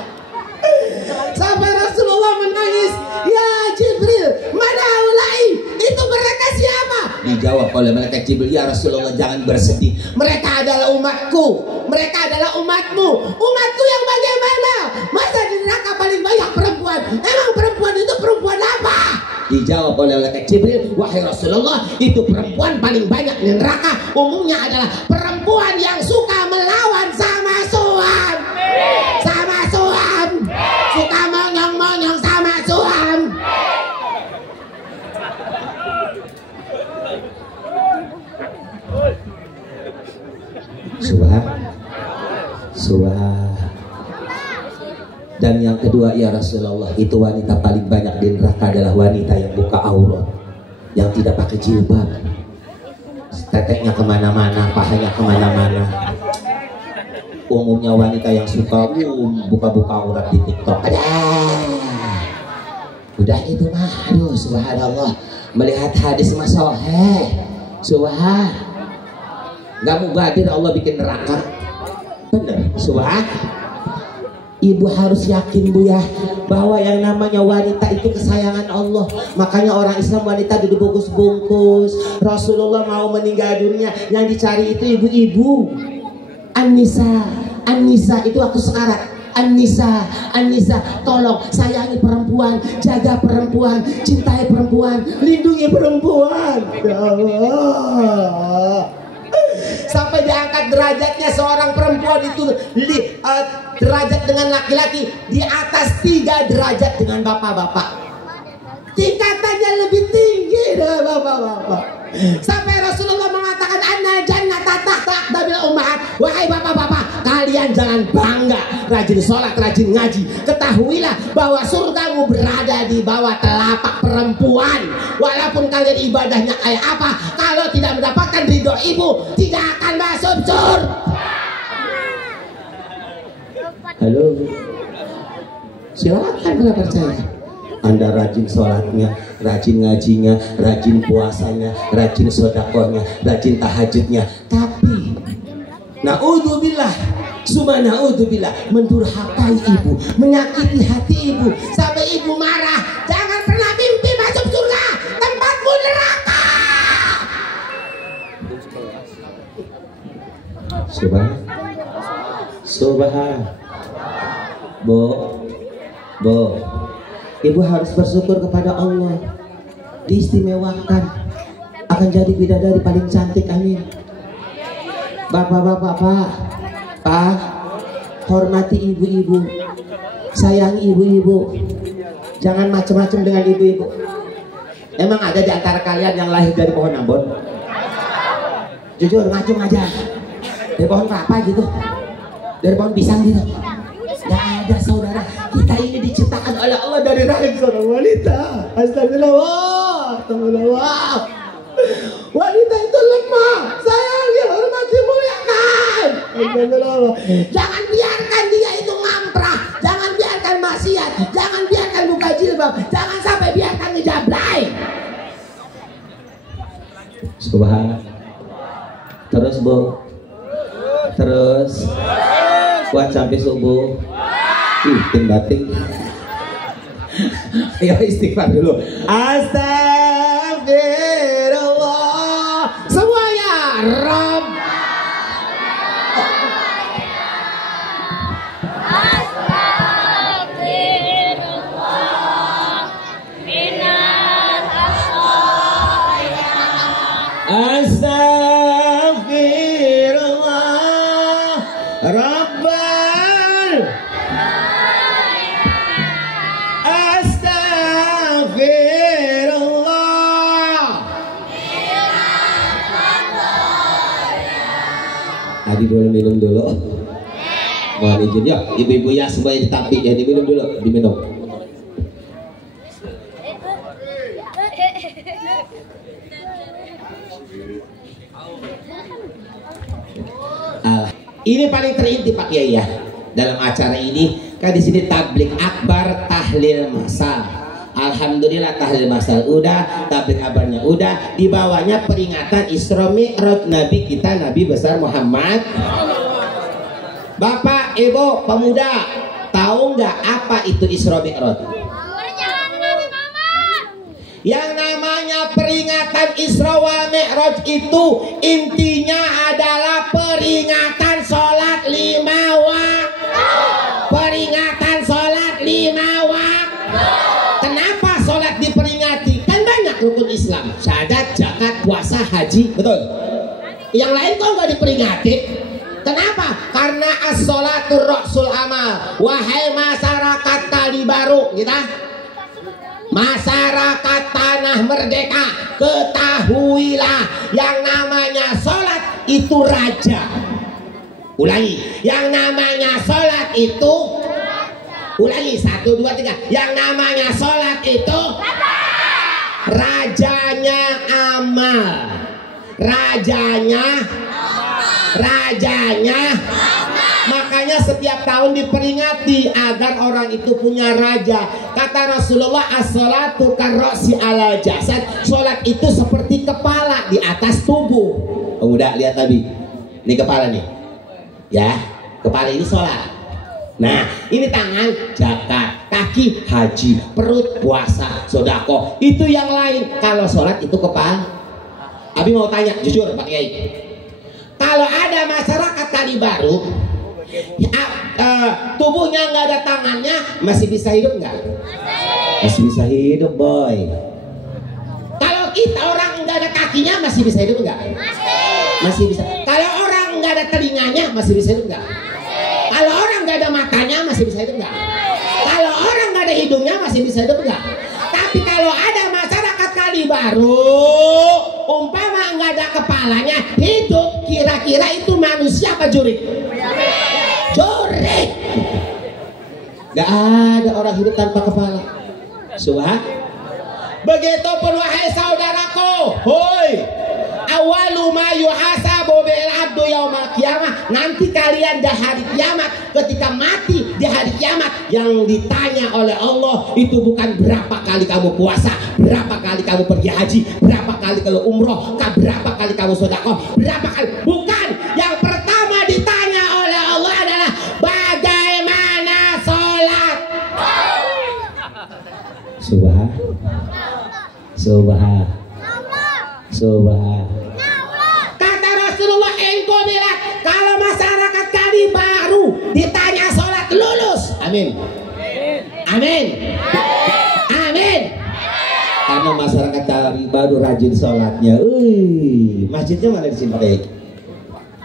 Sampai Rasulullah menangis, ya Jibril, mana ulai? Itu mereka siapa? Dijawab oleh malaikat Jibril, ya Rasulullah jangan bersedih. Mereka adalah umatku, mereka adalah umatmu. Umatku yang bagaimana? Masa di neraka paling banyak perempuan? Emang perempuan itu perempuan apa? Dijawab oleh malaikat Jibril, wahai Rasulullah, itu perempuan paling banyak di neraka umumnya adalah perempuan yang suka melawan sama suam. Sama suam. Suka monyong-monyong sama suam. Subhan. Dan yang kedua, ya Rasulullah, itu wanita paling banyak di neraka adalah wanita yang buka aurat, yang tidak pakai jilbab, teteknya kemana-mana, pahanya kemana-mana. Umumnya wanita yang suka buka-buka aurat di TikTok. Udah itu mah, aduh subhanallah. Melihat hadis mah sahih, subhan. Gak mubadir Allah bikin neraka. Bener, subhan. Ibu harus yakin bu ya, bahwa yang namanya wanita itu kesayangan Allah. Makanya orang Islam wanita duduk bungkus-bungkus. Rasulullah mau meninggal dunia, yang dicari itu ibu-ibu. An-Nisa, An-Nisa itu waktu sekarat. An-Nisa, An-Nisa, tolong sayangi perempuan, jaga perempuan, cintai perempuan, lindungi perempuan. Ya Allah. Sampai diangkat derajatnya seorang perempuan itu derajat dengan laki-laki di atas 3 derajat dengan bapak-bapak. Tingkatannya lebih tinggi dari bapak-bapak. Sampai Rasulullah mengatakan annal jannata tahta aqdabil ummahat. Wahai bapak-bapak, kalian jangan bangga rajin sholat, rajin ngaji. Ketahuilah bahwa surgamu berada di bawah telapak perempuan. Walaupun kalian ibadahnya kayak apa, kalau tidak mendapatkan ridho ibu, tidak akan masuk surga. Halo, silakan kalau percaya. Anda rajin sholatnya, rajin ngajinya, rajin puasanya, rajin sodakohnya, rajin tahajudnya. Tapi naudzubillah, summa naudzubillah, mendurhakai ibu, menyakiti hati ibu, sampai ibu marah. Jangan pernah mimpi masuk surga, tempatmu neraka. Subhan. Bo, ibu harus bersyukur kepada Allah, diistimewakan, akan jadi bidadari paling cantik, amin. Bapak-bapak, Pak, hormati ibu-ibu, sayangi ibu-ibu, jangan macam-macam dengan ibu-ibu. Emang ada di antara kalian yang lahir dari pohon Ambon? Jujur, ngacung aja. Dari pohon kelapa gitu, dari pohon pisang gitu. Gak ada saudara. Kita ini diciptakan oleh Allah dari rahim seorang wanita. Astagfirullah, astagfirullah. Wanita itu lemah, sayangi, hormati, muliakan. Astagfirullah. Jangan biarkan dia itu ngamprah, jangan biarkan maksiat, jangan biarkan buka jilbab, jangan sampai biarkan ngejablay. Subhanallah. Terus bu, terus buat sampai subuh. Batin. Ayo istighfar dulu. Astagfirullah. Semuanya Rabb. Astagfirullah minal khotaya. Astagfirullah Rabbal Adi boleh minum dulu. Mohon izin ya, ibu-ibu ya semuanya ditampik ya, diminum dulu, diminum. Ini paling terinti Pak Kiai ya dalam acara ini. Kan di sini tablik akbar, tahlil masal. Alhamdulillah tahlil masal udah, tablik akbarnya udah, di bawahnya peringatan Isra Mi'raj Nabi kita, Nabi besar Muhammad. Bapak, Ibu, pemuda, tahu nggak apa itu Isra Mi'raj? Yang namanya peringatan Isra wal Mi'raj itu intinya adalah peringatan sholat 5 waktu. Peringatan sholat 5 waktu. Kenapa sholat diperingati? Kan banyak rukun Islam, syahadat, zakat, puasa, haji, betul. Yang lain kok nggak diperingati? Kenapa? Karena as-sholatu ra'sul amal. Wahai masyarakat Kali Baru kita, masyarakat Tanah Merdeka, ketahuilah yang namanya sholat itu raja. Ulangi, yang namanya sholat itu Ulangi, 1, 2, 3. Yang namanya sholat itu rajanya amal. Rajanya. Makanya setiap tahun diperingati agar orang itu punya raja. Kata Rasulullah, as-sholatu karrosi ala jasad. Sholat itu seperti kepala di atas tubuh. Udah lihat tadi, ini kepala nih, ya, kepala ini sholat. Nah, ini tangan zakat, kaki haji, perut puasa, sodako. Itu yang lain. Kalau sholat itu kepala. Abi mau tanya, jujur Pak Kiai, kalau ada masyarakat Kali Baru, tubuhnya nggak ada tangannya, masih bisa hidup nggak? Masih bisa hidup, boy. Kalau kita orang nggak ada kakinya, masih bisa hidup nggak? Masih bisa. Kalau orang nggak ada telinganya, masih bisa hidup nggak? Kalau orang nggak ada matanya, masih bisa hidup nggak? Kalau orang nggak ada hidungnya, masih bisa hidup nggak? Tapi kalau ada masyarakat Kali Baru, umpama nggak ada kepalanya, hidup, kira-kira itu manusia apa jurik? Jurik. Nggak ada orang hidup tanpa kepala. Subhan. Begitu pun wahai saudaraku, hoi, awalu ma yuhasabu bil abdu yaumil qiyamah. Nanti kalian di hari kiamat, ketika mati di hari kiamat, yang ditanya oleh Allah itu bukan berapa kali kamu puasa, berapa kali kamu pergi haji, berapa kali kamu umroh, berapa kali kamu sedekah, berapa kali. Bukan. Yang pertama ditanya oleh Allah adalah bagaimana sholat. Subhan. Kata Rasulullah, engko bilang kalau masyarakat Kali Baru ditanya sholat lulus. Amin. Karena masyarakat Kali Baru rajin sholatnya. Masjidnya mana di sini Pak?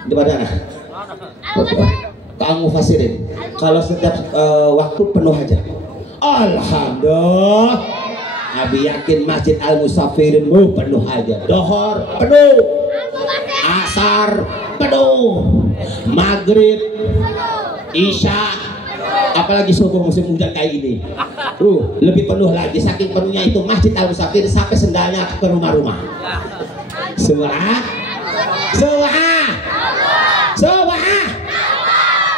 Di mana? Kamu fasirin. Kalau setiap waktu penuh aja. Alhamdulillah. Abi yakin Masjid Al-Musafirin penuh aja. Dohor penuh, asar penuh, maghrib, isya, apalagi subuh musim hujan kayak gini, lebih penuh lagi. Saking penuhnya itu Masjid Al-Musafirin sampai sendalnya ke rumah-rumah. Subhan.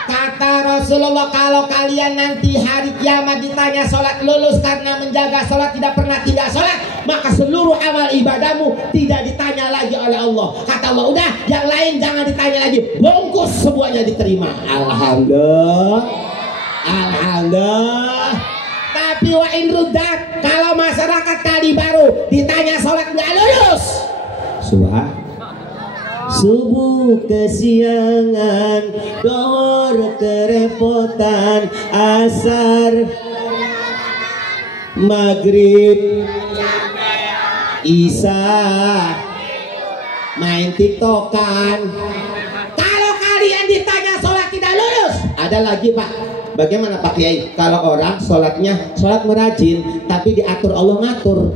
Kata Rasulullah, kalau kalian nanti hari kiamat ditanya sholat lulus karena menjaga sholat, tidak pernah tinggal sholat, maka seluruh amal ibadahmu tidak ditanya lagi oleh Allah. Kata Allah, udah, yang lain jangan ditanya lagi, bungkus semuanya diterima. Alhamdulillah. Tapi wa in ruddat, kalau masyarakat Kali Baru ditanya sholat nggak lulus, subhan. Subuh kesiangan, dohor kerepotan, asar maghrib isya main tiktokan. Kalau kalian ditanya sholat tidak lulus, ada lagi Pak. Bagaimana Pak Kiai kalau orang sholatnya sholat merajin tapi diatur Allah ngatur?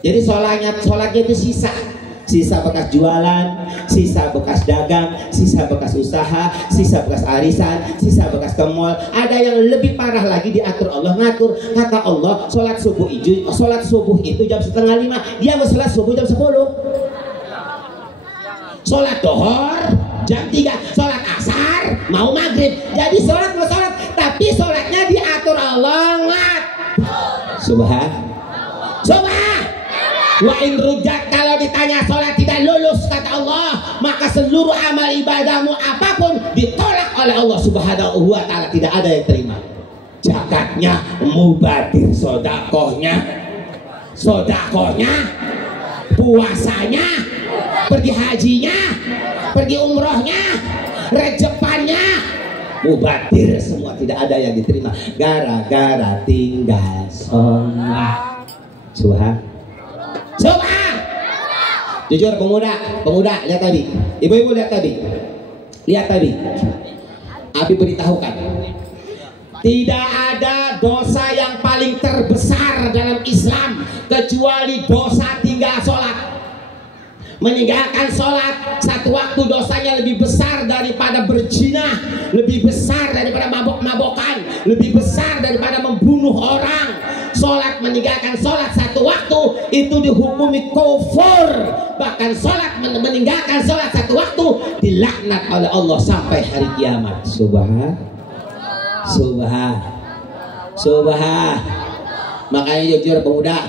Jadi sholatnya itu sisa bekas jualan, sisa bekas dagang, sisa bekas usaha, sisa bekas arisan, sisa bekas ke mall. Ada yang lebih parah lagi, diatur Allah ngatur. Kata Allah, sholat subuh itu jam 4:30, dia mau sholat subuh jam 10. Sholat dohor jam 3, sholat asar mau maghrib. Jadi sholat, tapi sholatnya diatur Allah ngatur. Subhan. Wa in rujat, kalau ditanya sholat tidak lulus kata Allah, maka seluruh amal ibadahmu apapun ditolak oleh Allah Subhanahu wa ta'ala, tidak ada yang terima. Zakatnya mubadir, sodakohnya, puasanya, pergi hajinya, pergi umrohnya, rejepannya, mubadir, semua tidak ada yang diterima gara-gara tinggal sholat. Subhan. Jujur pemuda lihat tadi, ibu-ibu lihat tadi. Abi beritahukan, tidak ada dosa yang paling terbesar dalam Islam kecuali dosa tinggal sholat. Meninggalkan sholat satu waktu dosanya lebih besar daripada berzina, lebih besar daripada mabok-mabokan, lebih besar daripada membunuh orang. Sholat, meninggalkan sholat satu waktu itu dihukumi kufur. Bahkan sholat, meninggalkan sholat satu waktu dilaknat oleh Allah sampai hari kiamat. Subhan. Makanya jujur pemuda.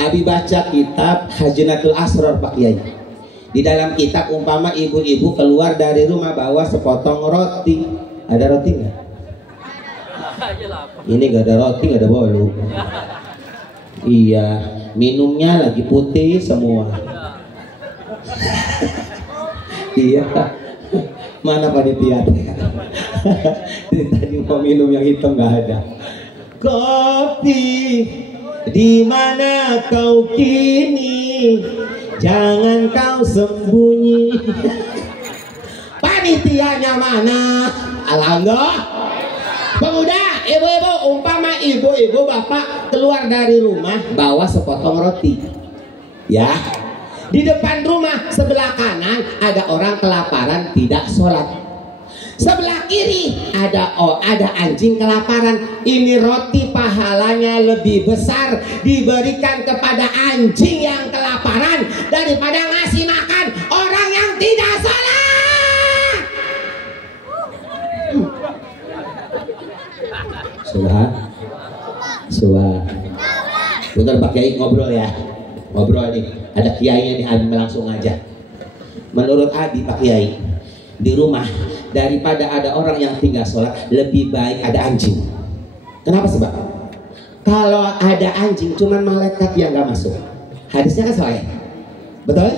Abi baca kitab Hajnatul Asrar Pak Kiai. Di dalam kitab umpama ibu-ibu keluar dari rumah bawa sepotong roti. Ada roti nggak? Ini nggak ada roti, nggak ada bolu. Iya, minumnya lagi putih semua. Iya. Mana panitia? Tadi mau minum yang hitam nggak ada. Kopi, di mana kau kini? Jangan kau sembunyi. Panitianya mana? Alhamdulillah. Pemuda, ibu-ibu, umpama ibu-ibu bapak keluar dari rumah bawa sepotong roti. Ya. Di depan rumah sebelah kanan ada orang kelaparan tidak sholat. Sebelah kiri ada anjing kelaparan. Ini roti pahalanya lebih besar diberikan kepada anjing yang kelaparan daripada ngasih makan orang yang tidak sholat. Subhan. Bentar Pak Kiai ngobrol ya. Ngobrol nih. Ada kiainya nih, Abi langsung aja. Menurut Abi Pak Kiai, di rumah daripada ada orang yang tinggal sholat lebih baik ada anjing. Kenapa sebab? Kalau ada anjing cuman malaikat yang nggak masuk. Hadisnya kan soalnya, betul?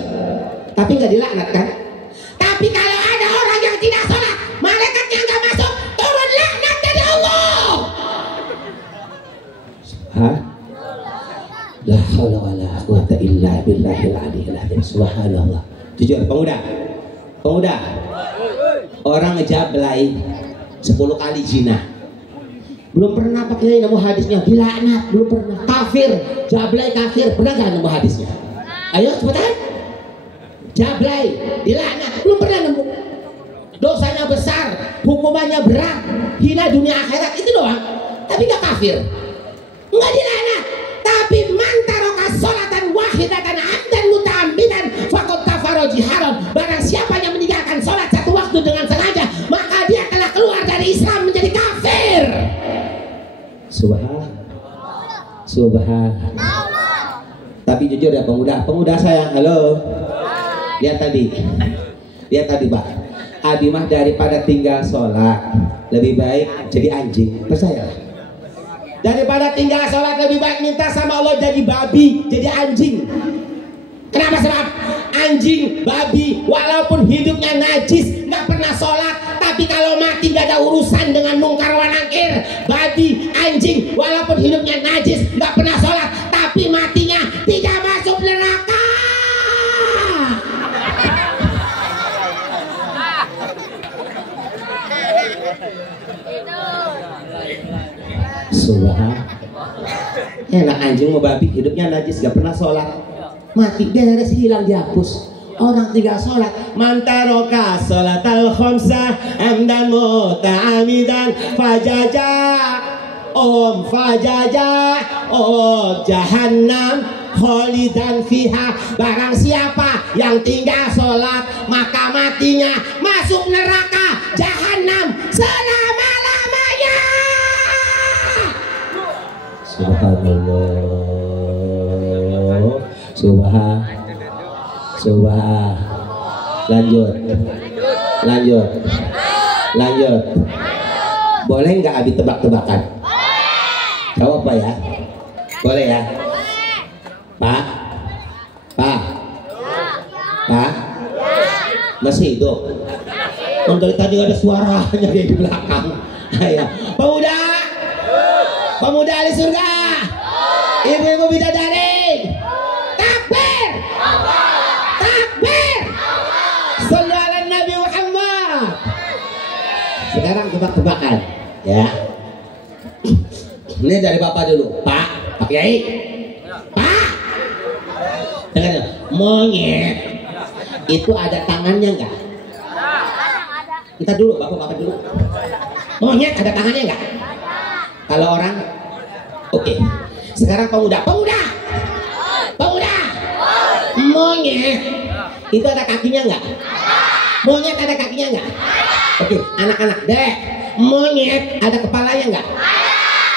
Tapi nggak dilaknat kan? Tapi kalau ada orang yang tidak sholat, malaikatnya nggak masuk, turun laknat dari Allah. Hah? La haula wala quwata illa billahil aliyil azim. Subhanallah. Jujur pemuda. Orang ngejablay 10 kali zina. Belum pernah pakai nemu hadisnya dilaknat, belum pernah. Kafir, jablay kafir, pernah enggak nemu hadisnya? Ayo cepetan. Jablay, dilaknat, belum pernah nemu. Dosanya besar, hukumannya berat, hina dunia akhirat, itu doang. Tapi enggak kafir. Enggak dilaknat. Tapi man taraka sholatan wahidatan amdan muta'ammidan faqad kafara jiharan. Barang siapa yang meninggalkan sholat satu waktu dengan sengaja, maka dia telah keluar dari Islam menjadi kafir. Subhan. Tapi jujur ya pemuda sayang, halo. Lihat tadi Pak. Abi mah daripada tinggal sholat lebih baik jadi anjing, percayalah. Daripada tinggal sholat lebih baik minta sama Allah jadi babi, jadi anjing. Kenapa sebab? Anjing, babi, walaupun hidupnya najis, nggak pernah sholat, tapi kalau mati nggak ada urusan dengan mungkar wa nakir. Babi, anjing, walaupun hidupnya najis, nggak pernah sholat, tapi matinya tidak masuk neraka. Subhan. Enak anjing mau babi hidupnya najis gak pernah sholat, mati beres hilang dihapus. Orang tinggal sholat, mantaroka sholatal khomsah amdan muta'amidan fajaja jahannam kholidan fiha. Barang siapa yang tinggal sholat maka matinya masuk neraka jahannam selama-lamanya. Subhanallah. Subhan. Lanjut. Boleh nggak Abi tebak-tebakan? Jawab Pak ya. Boleh ya? Pak. Masih hidup. Dari tadi ada suaranya di belakang. Ayo, pemuda ahli surga, ibu-ibu bidadari, takbir, sallu ala Nabi Muhammad. Sekarang tebak-tebakan, ya. Ini dari Bapak dulu, Pak Kiai. Dengar, monyet itu ada tangannya enggak? Kita dulu, bapak dulu. Monyet ada tangannya enggak? Kalau orang? Oke. Sekarang pemuda. Monyet itu ada kakinya enggak? Monyet ada kakinya enggak? Oke, anak-anak, Dek. Monyet ada kepalanya enggak?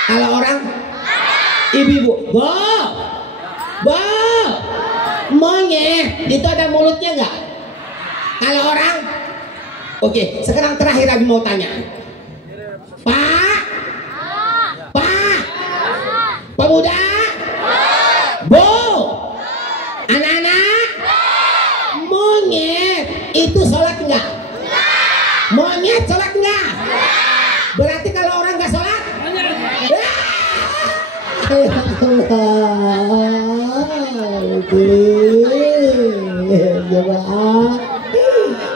Kalau orang? Ibu-ibu. Monyet itu ada mulutnya enggak? Kalau orang? Oke, sekarang terakhir lagi mau tanya. Pak, pemuda, Bu, anak-anak, monyet itu sholat enggak? Monyet sholat enggak? Berarti kalau orang enggak sholat?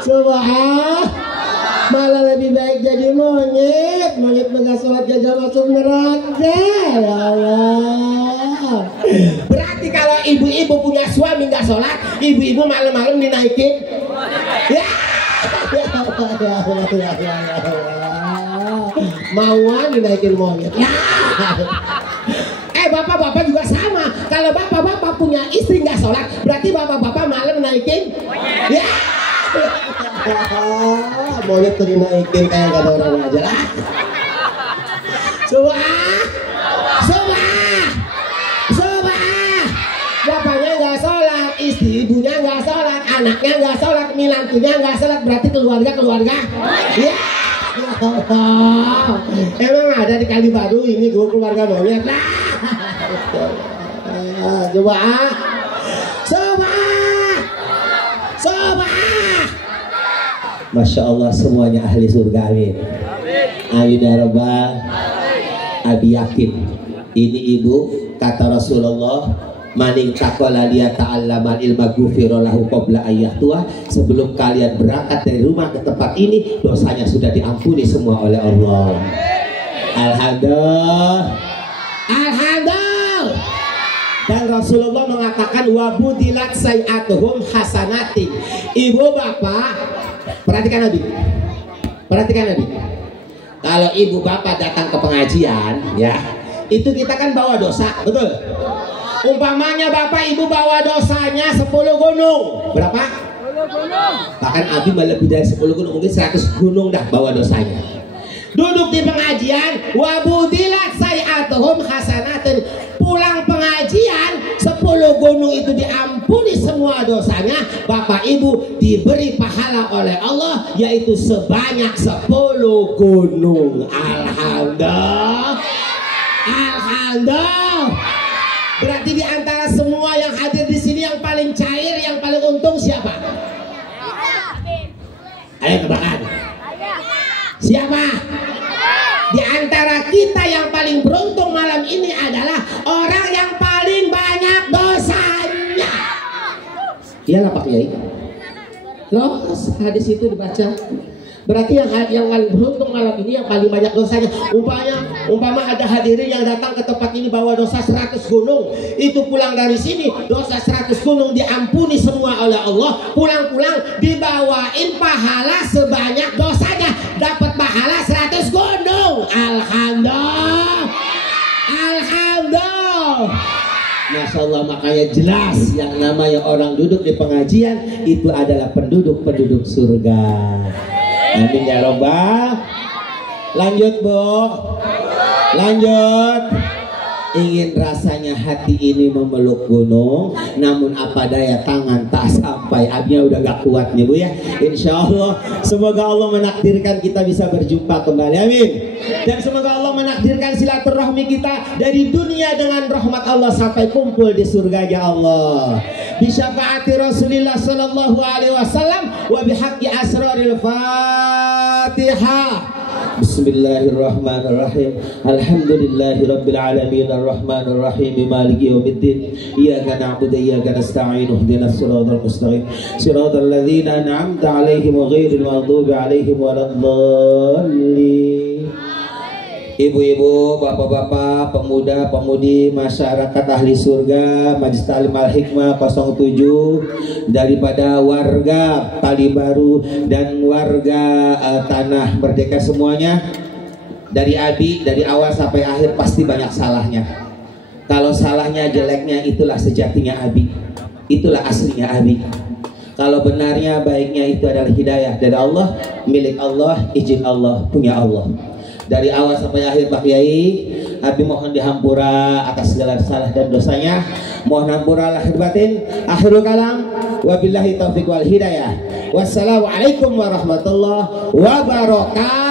Subhan, malah lebih baik jadi monyet enggak sholat jaga masuk neraka. Ya Allah. Berarti kalau ibu-ibu punya suami nggak sholat, ibu-ibu malam-malam dinaikin. Ya. Mauan dinaikin monyet. Ya. Bapak-bapak juga sama. Kalau bapak-bapak punya istri nggak sholat, berarti bapak-bapak malam naikin. Ya. Monyet tuh dinaikin kayak nggak ada orang aja lah. Subah. Bapaknya nggak sholat, istri ibunya nggak sholat, anaknya nggak sholat, minantunya nggak sholat, berarti keluarga. Ya. Emang ada di Kali Baru ini gue keluarga monyet lah. Coba. Masya Allah, semuanya ahli surga, amin. Amin ya Rabbal. Abi yakin ini ibu kata Rasulullah, maning takola dia ta'allamal ilma gufirallahu qabla ayyahtuha. Sebelum kalian berangkat dari rumah ke tempat ini, dosanya sudah diampuni semua oleh Allah. Alhamdulillah. Dan Rasulullah mengatakan wabudilat sayyatuhum hasanatin. Ibu bapak, perhatikan Nabi. Kalau ibu bapak datang ke pengajian, ya, itu kita kan bawa dosa, betul? Umpamanya bapak ibu bawa dosanya 10 gunung. Berapa? 10 gunung. Bahkan Abi lebih dari 10 gunung, mungkin 100 gunung dah bawa dosanya. Duduk di pengajian, wabudilat sayyatuhum hasanatin. Pulang pengajian, 10 gunung itu diampuni semua dosanya. Bapak ibu diberi pahala oleh Allah, yaitu sebanyak 10 gunung. Alhamdulillah. Berarti di antara semua yang hadir di sini, yang paling cair, yang paling untung siapa? Ayo tebakan. Siapa? Di antara kita yang paling beruntung malam ini adalah orang yang paling banyak dosanya. Iyalah Pak Kiai. Loh, hadis itu dibaca. Berarti yang paling beruntung malam ini yang paling banyak dosanya. Umpama ada hadirin yang datang ke tempat ini bawa dosa 100 gunung. Itu pulang dari sini, dosa 100 gunung diampuni semua oleh Allah. Pulang-pulang dibawain pahala sebanyak dosanya. Dapat pahala 100 gunung. Alhamdulillah. Masya Allah, makanya jelas yang namanya orang duduk di pengajian itu adalah penduduk surga. Amin ya Rabbal. Lanjut Bu. Lanjut. Ingin rasanya hati ini memeluk gunung, namun apa daya tangan tak sampai. Abnya udah gak kuat nih Bu ya. Insya Allah, semoga Allah menakdirkan kita bisa berjumpa kembali. Amin. Dan semoga Allah menakdirkan silaturahmi kita dari dunia dengan rahmat Allah sampai kumpul di surganya Allah. Bisyafaati Rasulillah sallallahu alaihi wasallam wa bihaqqi asraril Fatihah. Bismillahirrahmanirrahim. Alhamdulillahirabbil alamin arrahmanir rahim maliki yaumiddin. Iyyaka na'budu wa iyyaka nasta'in. Ihdinas siratal mustaqim. Siratal ladzina an'amta 'alaihim ghairil maghdubi 'alaihim waladdallin. ibu-ibu, bapak-bapak, pemuda-pemudi, masyarakat ahli surga, Majelis Ta'lim Al-Hikmah 07, daripada warga Pali Baru dan warga Tanah Merdeka semuanya. Dari Abi, dari awal sampai akhir pasti banyak salahnya. Kalau salahnya, jeleknya, itulah sejatinya Abi, itulah aslinya Abi. Kalau benarnya, baiknya, itu adalah hidayah dari Allah, milik Allah, izin Allah, punya Allah. Dari awal sampai akhir Pak Kiai, Abi mohon dihampura atas segala salah dan dosanya. Mohon hampura lahir batin. Akhirul kalam, wabillahi taufiq wal hidayah. Wassalamualaikum warahmatullahi wabarakatuh.